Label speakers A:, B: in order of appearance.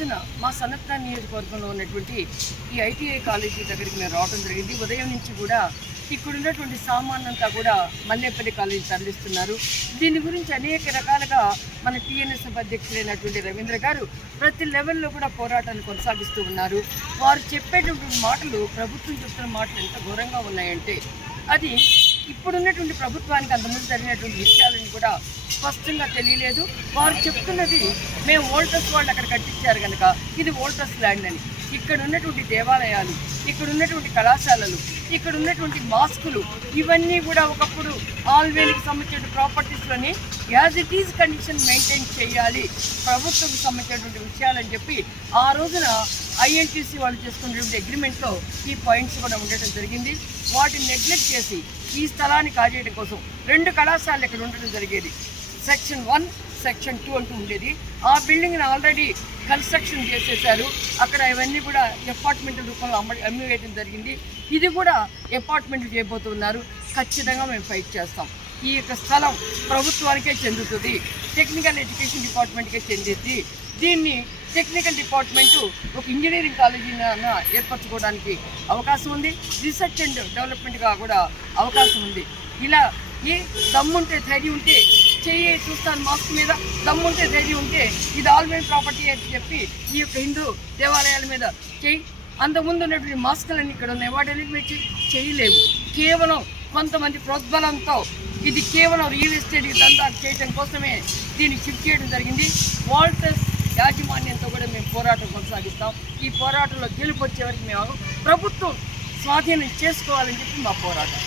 A: రోజున మా సనత్న నియోజకవర్గంలో ఉన్నటువంటి ఈ ఐటీఐ కాలేజీ దగ్గరికి మేము రావడం జరిగింది. ఉదయం నుంచి కూడా ఇక్కడ ఉన్నటువంటి సామాన్యంతా కూడా మల్లేపల్లి కాలేజీ తరలిస్తున్నారు. దీని గురించి అనేక రకాలుగా మన టీఎన్ఎస్ఎఫ్ అధ్యక్షుడైనటువంటి రవీంద్ర గారు ప్రతి లెవెల్లో కూడా పోరాటాన్ని కొనసాగిస్తూ ఉన్నారు. వారు చెప్పేటటువంటి మాటలు ప్రభుత్వం చెప్తున్న మాటలు ఎంత ఘోరంగా ఉన్నాయంటే అది ఇప్పుడున్నటువంటి ప్రభుత్వానికి అంతకుముందు జరిగినటువంటి విషయాలను కూడా స్పష్టంగా తెలియలేదు. వారు చెప్తున్నది మేము ఓల్టస్ వాళ్ళు అక్కడ కట్టించారు కనుక ఇది ఓల్టస్ ల్యాండ్ అని. ఇక్కడ ఉన్నటువంటి దేవాలయాలు ఇక్కడ ఉన్నటువంటి కళాశాలలు ఇక్కడ ఉన్నటువంటి మాస్కులు ఇవన్నీ కూడా ఒకప్పుడు ఆల్వేనికి సంబంధించిన ప్రాపర్టీస్లోని as it is condition maintain చేయాలి. ప్రభుత్వం సంబంధించినటువంటి విషయాలని చెప్పి ఆ రోజున ఐఎన్టీసీ వాళ్ళు చేసుకున్నటువంటి అగ్రిమెంట్లో ఈ పాయింట్స్ కూడా ఉండటం జరిగింది. వాటిని నెగ్లెక్ట్ చేసి ఈ స్థలాన్ని కాజేయడం కోసం రెండు కళాశాలలు ఇక్కడ ఉండడం జరిగేది. సెక్షన్ వన్ సెక్షన్ టూ అంటూ ఉండేది. ఆ బిల్డింగ్ని ఆల్రెడీ కన్స్ట్రక్షన్ చేసేసారు అక్కడ ఇవన్నీ కూడా అపార్ట్మెంట్ రూపంలో అమ్మ అమ్మివేయడం జరిగింది. ఇది కూడా అపార్ట్మెంట్లు చేయబోతున్నారు. ఖచ్చితంగా మేము ఫైట్ చేస్తాం. ఈ యొక్క స్థలం ప్రభుత్వానికే చెందుతుంది. టెక్నికల్ ఎడ్యుకేషన్ డిపార్ట్మెంట్కే చెందిద్ది దీన్ని టెక్నికల్ డిపార్ట్మెంట్ ఒక ఇంజనీరింగ్ కాలేజీని ఏర్పరచుకోవడానికి అవకాశం ఉంది. రీసెర్చ్ అండ్ డెవలప్మెంట్గా కూడా అవకాశం ఉంది. ఇలా ఈ దమ్ముంటే ధైర్యం ఉంటే చెయ్యి చూస్తాను మాస్క్ మీద. దమ్ముంటే ధైర్యం ఉంటే ఇది ఆల్వేన్ ప్రాపర్టీ అని చెప్పి ఈ యొక్క హిందూ దేవాలయాల మీద చెయ్యి. అంతకుముందు ఉన్నటువంటి మాస్కులన్నీ ఇక్కడ ఉన్నాయి. వాటిని మీరు చేయలేవు కేవలం కొంతమంది ప్రోద్బలంతో ఇది కేవలం రియల్ ఎస్టేట్ దందా చేయడం కోసమే దీన్ని షిఫ్ట్ చేయడం జరిగింది. వాల్టర్స్ యాజమాన్యంతో కూడా మేము పోరాటం కొనసాగిస్తాం. ఈ పోరాటంలో గెలుపు వచ్చే వరకు మేము ప్రభుత్వం స్వాధీనం చేసుకోవాలని చెప్పి మా పోరాటం.